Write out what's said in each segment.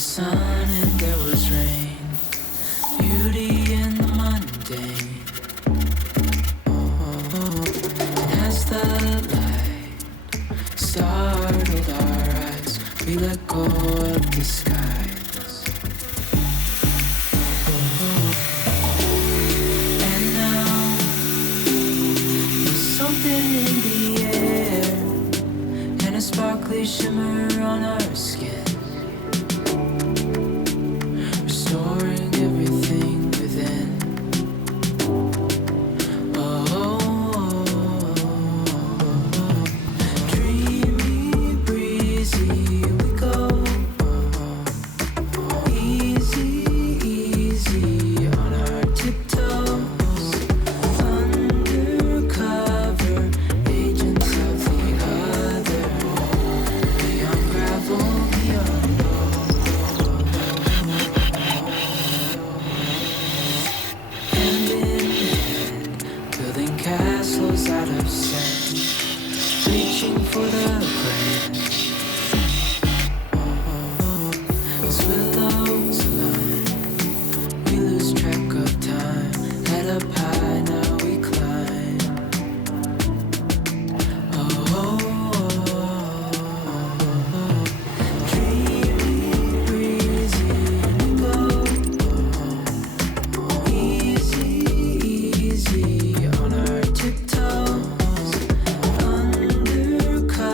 sun and there was rain, beauty in the mundane. As the light startled our eyes, we let go of the skies. And now there's something in the air and a sparkly shimmer on our skin, restoring everything within. Dreamy, breezy, we go. Easy, easy on our tiptoes. Undercover agents of the other. We unravel the unknown. Hand in hand, building castles out of sand, reaching for the grand. As willows align, we lose track of time. Head up high, now we climb. Dreamy, breezy, we go. Easy, easy on our tiptoes. Undercover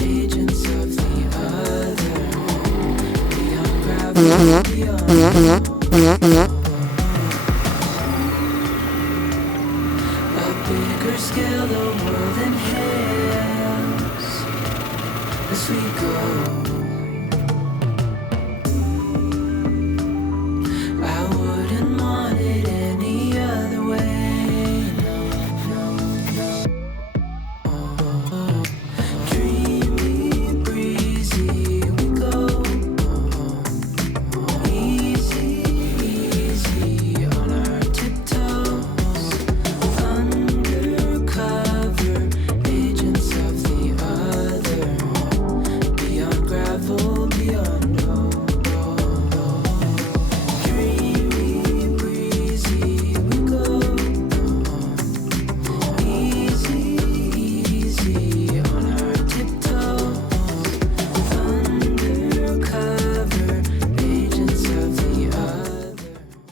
agents of the other. We unravel the unknown. A bigger scale, the world inhales as we go.